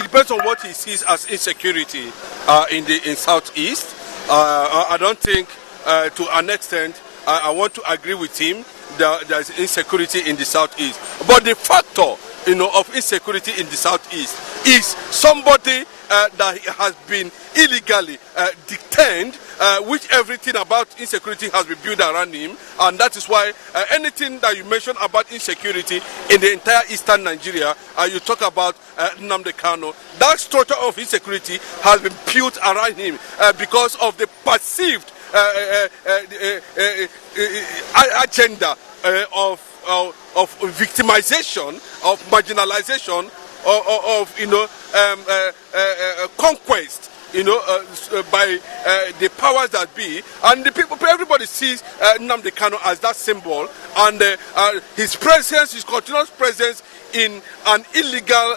it depends on what he sees as insecurity in Southeast. I don't think, to an extent, I want to agree with him that there's insecurity in the Southeast. But the factor, of insecurity in the Southeast is somebody that has been illegally detained, which everything about insecurity has been built around him, and that is why anything that you mention about insecurity in the entire eastern Nigeria, you talk about Nnamdikanu, that structure of insecurity has been built around him because of the perceived agenda of victimization, of marginalization, of conquest, by the powers that be, and the people. Everybody sees Nnamdikanu as that symbol, and his presence, his continuous presence in an illegal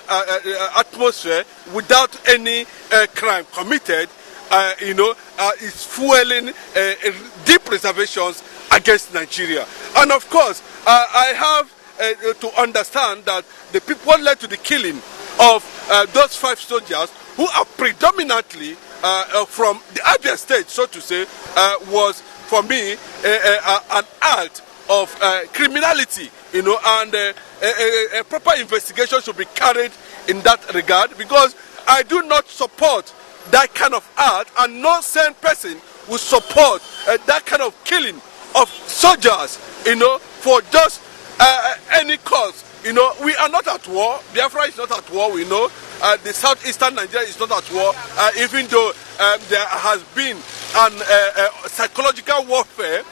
atmosphere without any crime committed, is fueling deep reservations against Nigeria. And of course, I have to understand that the people led to the killing of those 5 soldiers, who are predominantly from the Abia state, so to say, was for me an act of criminality, and a proper investigation should be carried in that regard, because I do not support that kind of act, and no sane person will support that kind of killing of soldiers, for just any cause. We are not at war. Biafra is not at war, we know. The southeastern Nigeria is not at war, even though there has been an psychological warfare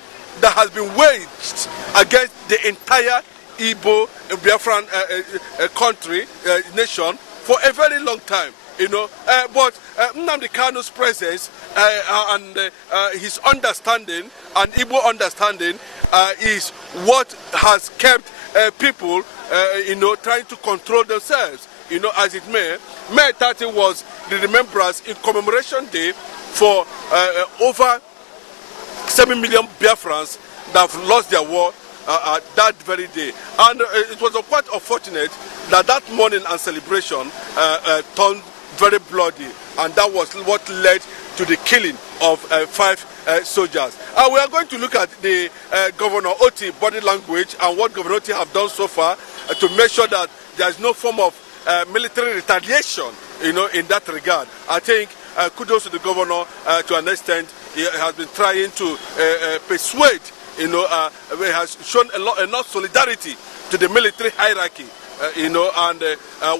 that has been waged against the entire Igbo Biafran country, nation, for a very long time. But Nnamdikanu's presence and his understanding and Igbo understanding is what has kept people, trying to control themselves. As it may. May 30 was the remembrance in commemoration day for over 7 million Biafrans that have lost their war that very day. And it was quite unfortunate that that mourning and celebration turned very bloody, and that was what led to the killing of 5 soldiers. We are going to look at the Governor Oti body language and what Governor Oti have done so far to make sure that there is no form of military retaliation, in that regard. I think kudos to the governor to an extent. He has been trying to persuade, he has shown enough solidarity to the military hierarchy, and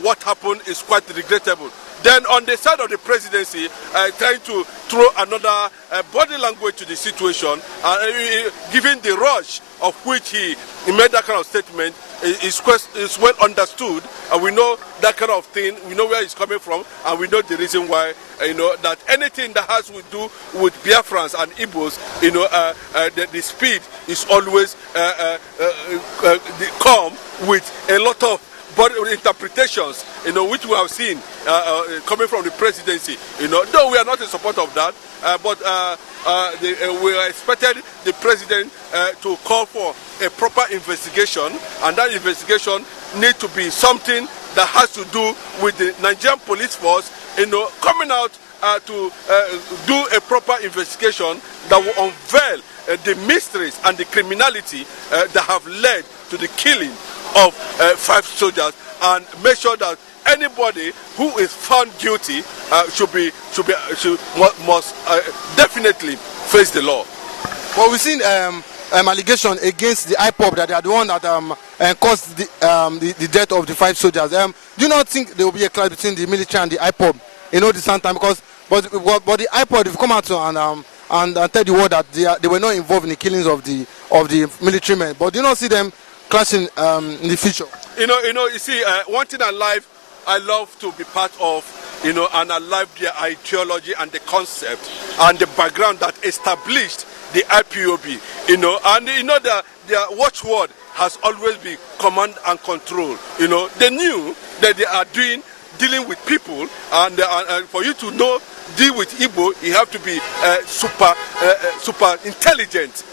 what happened is quite regrettable. Then on the side of the presidency, trying to throw another body language to the situation, given the rush of which he made that kind of statement, is well understood, and we know that kind of thing, we know where it's coming from, and we know the reason why, that anything that has to do with Biafrans and Igbos, the speed is always come with a lot of but interpretations, which we have seen coming from the presidency. Though we are not in support of that, but we expected the president to call for a proper investigation, and that investigation needs to be something that has to do with the Nigerian police force, coming out to do a proper investigation that will unveil the mysteries and the criminality that have led to the killing of 5 soldiers, and make sure that anybody who is found guilty must definitely face the law. Well, we've seen allegation against the Ipob that they are the one that caused the death of the 5 soldiers. Do you not think there will be a clash between the military and the Ipob this time? Because but the Ipob have come out and tell the world that they were not involved in the killings of the military men. But do you not see them clashing in the future? You see, one thing I love to be part of, and I love their ideology and the concept and the background that established the IPOB, and their watchword has always been command and control. They knew that they are dealing with people, and for you to deal with Igbo, you have to be super intelligent,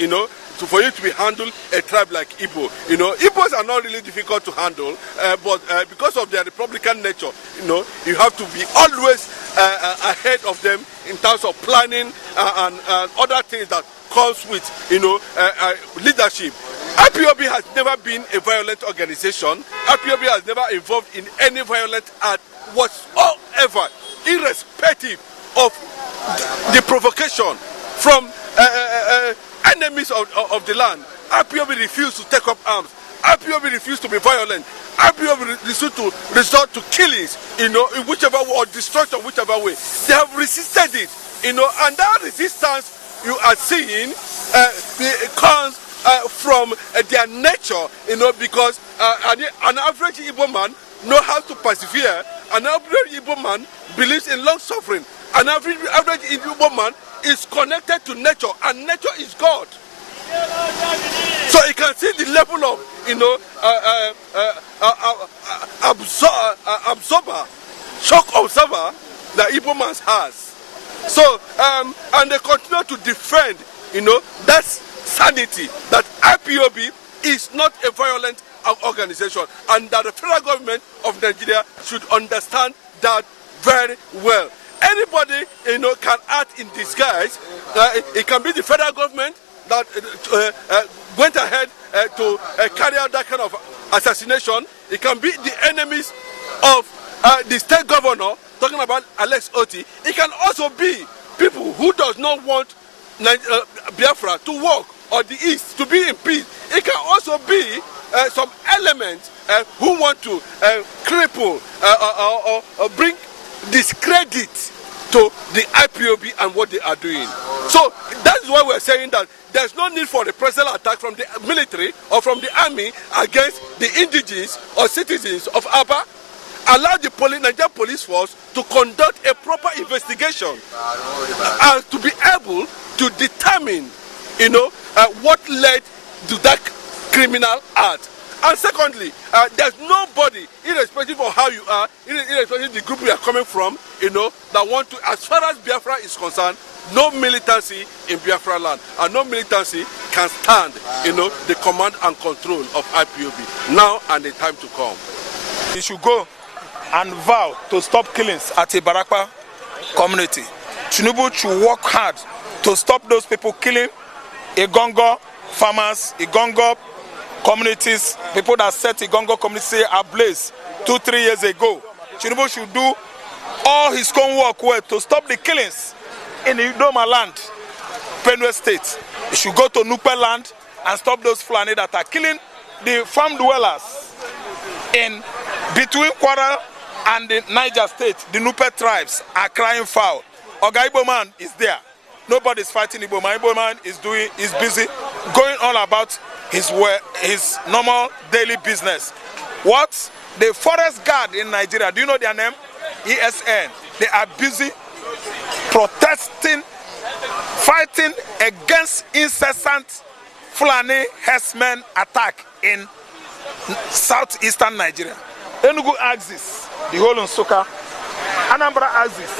for you to be handled a tribe like Igbo. You know, Igbos are not really difficult to handle, but because of their republican nature, you know, you have to be always ahead of them in terms of planning and other things that comes with, you know, leadership. IPOB has never been a violent organization. IPOB has never involved in any violent act whatsoever, irrespective of the provocation from enemies of the land. IPOB refused to take up arms. IPOB refused to be violent. IPOB refused to resort to killings, you know, in whichever way, or destruction, whichever way. They have resisted it, you know, and that resistance you are seeing comes from their nature, you know, because an average Igbo man knows how to persevere. An average Igbo man believes in long suffering. An average Igbo man is connected to nature, and nature is God. So you can see the level of, you know, shock observer that Igbo man has. So and they continue to defend, you know, that sanity, that IPOB is not a violent organization, and that the federal government of Nigeria should understand that very well. Anybody, you know, can act in disguise. It can be the federal government that went ahead to carry out that kind of assassination. It can be the enemies of the state governor, talking about Alex Oti. It can also be people who does not want Biafra to work, or the East to be in peace. It can also be some elements who want to cripple or bring discredit to the IPOB and what they are doing. So that's why we're saying that there's no need for a personal attack from the military or from the army against the indigenes or citizens of Abia. Allow the Nigerian police force to conduct a proper investigation and to be able to determine, you know, what led to that criminal act. And secondly, there's nobody, irrespective of how you are, irrespective of the group we are coming from, you know, that want to, as far as Biafra is concerned, no militancy in Biafra land, and no militancy can stand, you know, the command and control of IPOB now and the time to come. You should go and vow to stop killings at a Barakwa community. Tinubu should work hard to stop those people killing Igongo farmers, Igongo communities, people that set Igongo community ablaze 2-3 years ago. Tinubu should do all his homework well to stop the killings in the Idoma land, Benue State. He should go to Nupe land and stop those Fulani that are killing the farm dwellers in between Kwara and the Niger State. The Nupe tribes are crying foul. Oga Igbo man is there. Nobody's fighting Igbo man. Igbo man is busy going on about his normal daily business. What? The forest guard in Nigeria, do you know their name? ESN. They are busy protesting, fighting against incessant Fulani herdsmen attack in southeastern Nigeria. Enugu axis, the whole Nsukka. Anambra axis,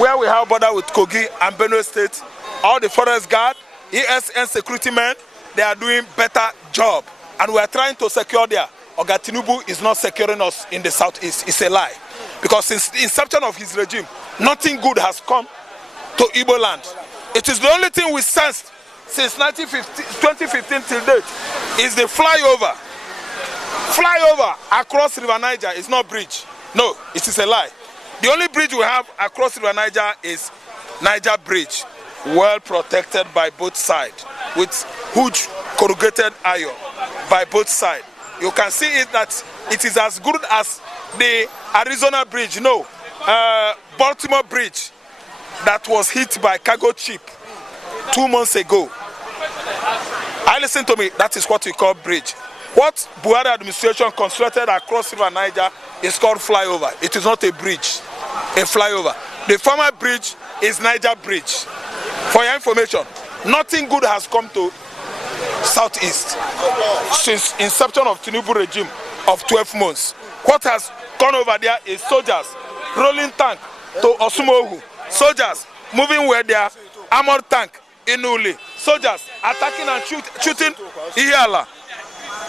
where we have border with Kogi and Benue State. All the forest guard, ESN security men, they are doing better job. And we are trying to secure there. Oga Tinubu is not securing us in the southeast. It's a lie. Because since the inception of his regime, nothing good has come to Igbo land. It is the only thing we sensed since 2015 till date is the flyover. Flyover across River Niger is not bridge. No, it is a lie. The only bridge we have across River Niger is Niger Bridge, well protected by both sides, with huge corrugated iron by both sides. You can see it that it is as good as the Arizona Bridge, no, Baltimore Bridge that was hit by cargo ship 2 months ago. I listen to me, that is what we call bridge. What Buhari administration constructed across River Niger is called flyover. It is not a bridge, a flyover. The former bridge is Niger Bridge. For your information, nothing good has come to Southeast since inception of Tinubu regime of 12 months. What has gone over there is soldiers rolling tank to Osumohu, soldiers moving with their armored tank in Uli, soldiers attacking and shooting Ihiala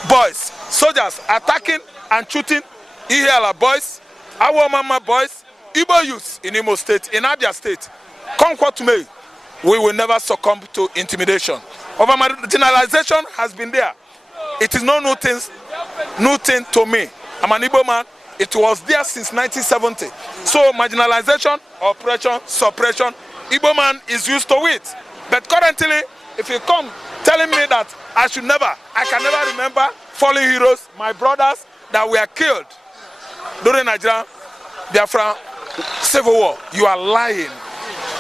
boys. Soldiers attacking and shooting Ihiala boys, our mama boys, Igbo youths in Imo State, in Abia State. Come what may, we will never succumb to intimidation. Over marginalization has been there. It is no new thing to me. I'm an Igbo man. It was there since 1970. So marginalization, oppression, suppression, Igbo man is used to it. But currently, if you come telling me that I can never remember fallen heroes, my brothers that were killed during Nigeria, Biafra Civil War, you are lying.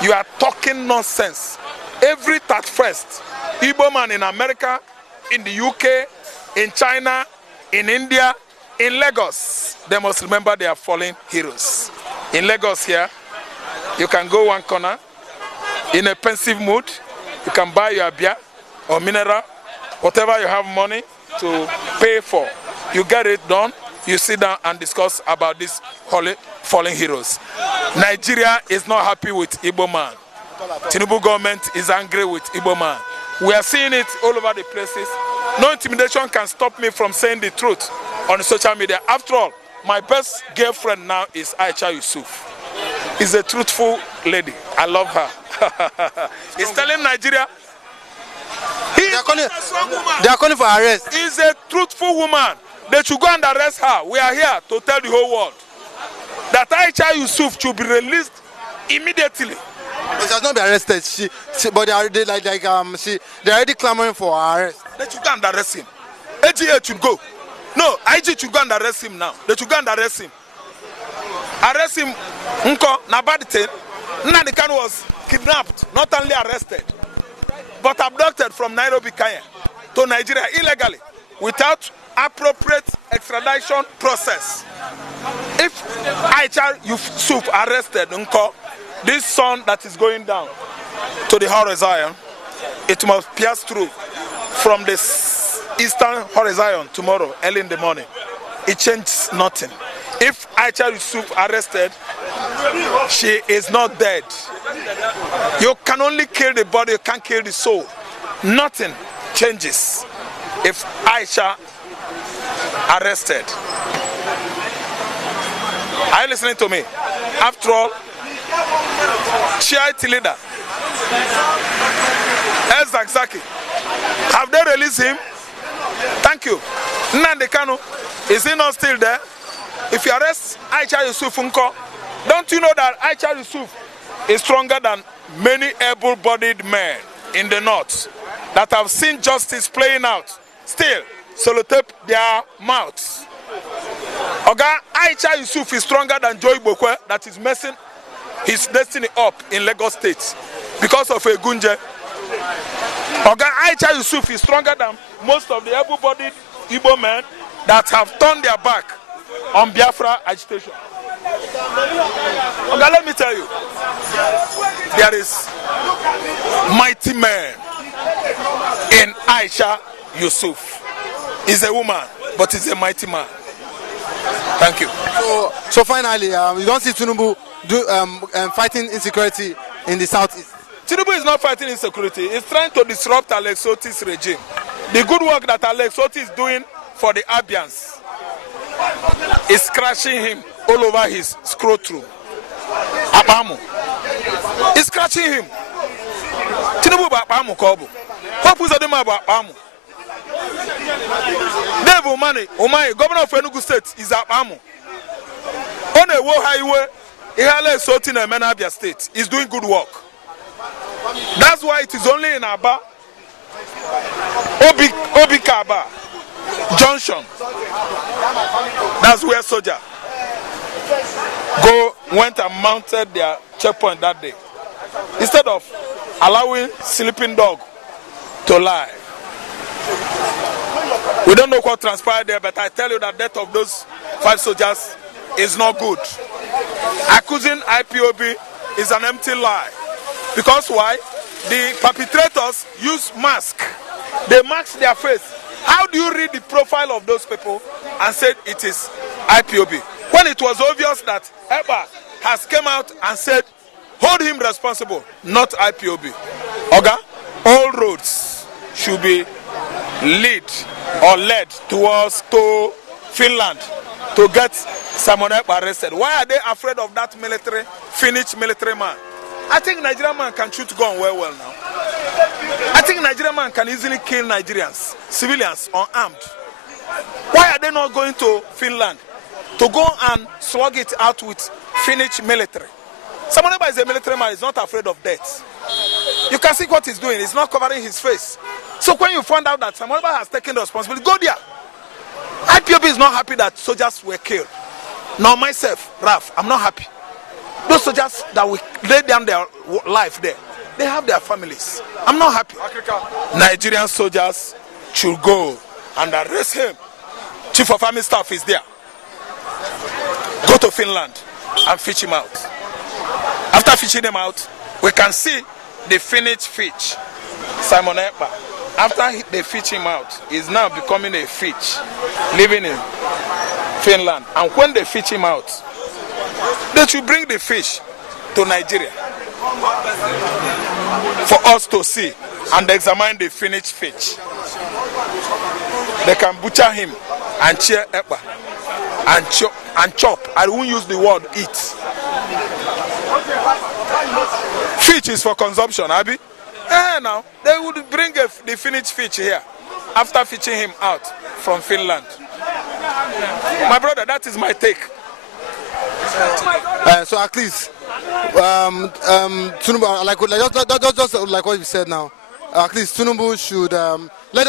You are talking nonsense. Every 31st, Igbo man in America, in the UK, in China, in India, in Lagos, they must remember they are fallen heroes. In Lagos here, you can go one corner, in a pensive mood, you can buy your Abia or mineral, whatever you have money to pay for. You get it done, you sit down and discuss about these fallen heroes. Nigeria is not happy with Igbo man. Tinubu government is angry with Igbo man. We are seeing it all over the places. No intimidation can stop me from saying the truth on social media. After all, my best girlfriend now is Aisha Yusuf. She's a truthful lady. I love her. He's telling Nigeria. They are calling for arrest. He's a truthful woman. They should go and arrest her. We are here to tell the whole world that Aisha Yusuf should be released immediately. But she has not been arrested. But they're already clamoring for her arrest. They should go and arrest him. AGA should go. No, IG should go and arrest him now. They should go and arrest him. Arrest him. Nabadite. Nnamdikanu was kidnapped, not only arrested, but abducted from Nairobi, Kenya to Nigeria illegally without appropriate extradition process. If Aisha Yusuf arrested this sun that is going down to the horizon, it must pierce through from the eastern horizon tomorrow, early in the morning. It changes nothing. If Aisha Yusuf arrested, she is not dead. You can only kill the body, you can't kill the soul. Nothing changes if Aisha arrested. Are you listening to me? After all, Shiite leader Ezakzaki, have they released him? Thank you. Nnamdikanu, is he not still there? If you arrest Aisha Yusuf Nko, don't you know that Aisha Yusuf is stronger than many able-bodied men in the north that have seen justice playing out, still sellotape their mouths? Oga, Aisha Yusuf is stronger than Joy Bokwe that is messing his destiny up in Lagos State because of a Gunje. Oga, Aisha Yusuf is stronger than most of the able-bodied Igbo men that have turned their back on Biafra agitation. Oga, let me tell you, there is mighty man in Aisha Yusuf. He's a woman, but he's a mighty man. Thank you. So finally, you don't see Tinubu fighting insecurity in the southeast? Tinubu is not fighting insecurity. He's trying to disrupt Alex Oti's regime. The good work that Alex Oti is doing for the Abians is scratching him all over his scrotum. Abamu. It's scratching him. Tinubu ba Abamu kobo. Hope is adema ba Abamu. Dave Omani, governor of Enugu State, is Abamu. On a war highway, Alex Oti in Abia State is doing good work. That's why it is only in Aba, Obikaba Junction. That's where soldiers went and mounted their checkpoint that day. Instead of allowing sleeping dog to lie. We don't know what transpired there, but I tell you that death of those 5 soldiers is not good. Accusing IPOB is an empty lie. Because why? The perpetrators use mask. They mask their face. How do you read the profile of those people and said it is IPOB? When it was obvious that ekpa has come out and said, hold him responsible, not IPOB. Oga, all roads should be led towards to Finland to get Simon Ekpa arrested. Why are they afraid of that finished military man? I think Nigerian man can shoot gun well now. I think Nigerian man can easily kill Nigerians, civilians, unarmed. Why are they not going to Finland to go and slug it out with finished military? Simon Ekpa is a military man, he's not afraid of death. You can see what he's doing, he's not covering his face. So when you find out that Simon Ekpa has taken the responsibility, go there. Ipob is not happy that soldiers were killed. Now myself, Raf, I'm not happy. Those soldiers that will lay down their life there, they have their families. I'm not happy. Nigerian soldiers should go and arrest him. Chief of Army Staff is there. Go to Finland and fish him out. After fishing him out, we can see the finished fish, Simon Ekpa. After they fish him out, he's now becoming a fish, living in Finland. And when they fish him out, they should bring the fish to Nigeria for us to see and examine the finished fish. They can butcher him and cheer Ekpa and chop. I won't use the word eat. Fish is for consumption, Abi. Now they would bring the finished fish here after fishing him out from Finland. My brother, that is my take. So at least, Tinubu, just like what you said now, at least Tinubu should let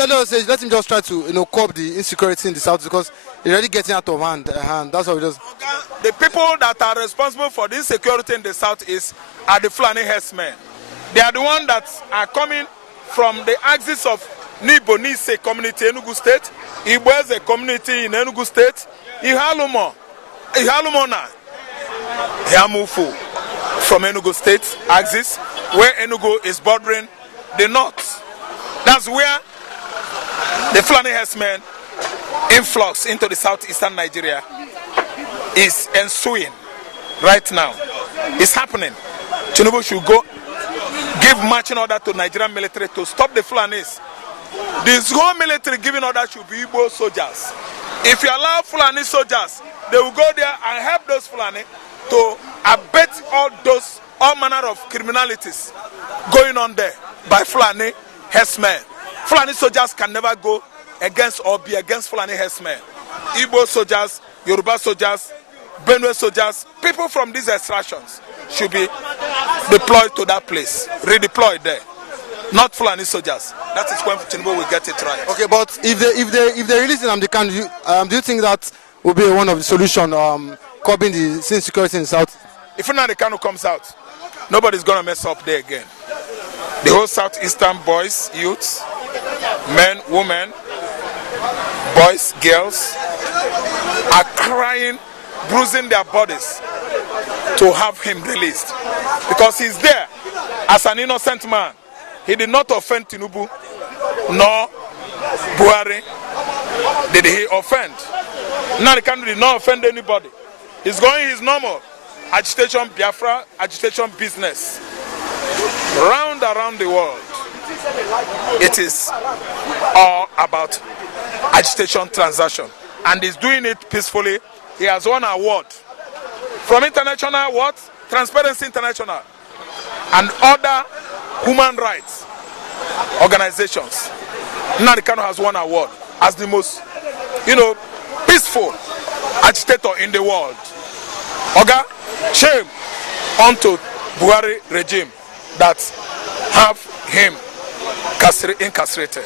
him just try to curb the insecurity in the south, because it's already getting out of hand. That's what we just. The people that are responsible for the insecurity in the south are the Fulani herdsmen. They are the ones that are coming from the axis of Nise community in Enugu State, Igbo community in Enugu State, Ihalumona, Yamufu from Enugu State axis, where Enugu is bordering the north. That's where the Fulani herdsmen influx into the southeastern Nigeria is ensuing right now. It's happening. Tinubu should go give marching order to Nigerian military to stop the Fulanis. This whole military giving order should be Igbo soldiers. If you allow Fulani soldiers, they will go there and help those Fulani to abet all manner of criminalities going on there by Fulani herdsmen. Fulani soldiers can never go against or be against Fulani herdsmen. Igbo soldiers, Yoruba soldiers, Benue soldiers, people from these extractions should be deployed to that place, redeployed there, not Fulani soldiers. That is when Tinubu will get it right. Okay, but if they release nnamdikanu, do you think that will be one of the solution curbing the insecurity in the south? If nnamdikanu comes out, nobody's gonna mess up there again. The whole southeastern boys, youths, men, women, boys, girls are crying, bruising their bodies to have him released, because he's there as an innocent man. He did not offend Tinubu, nor Buhari did he offend. Nnamdikanu did not offend anybody. He's going his normal agitation, biafra, agitation business. Around the world, it is all about agitation transaction, and he's doing it peacefully. He has won an award from international Transparency International and other human rights organizations. Nnamdikanu has won an award as the most, peaceful agitator in the world. Oga, shame onto Buhari regime that have him incarcerated.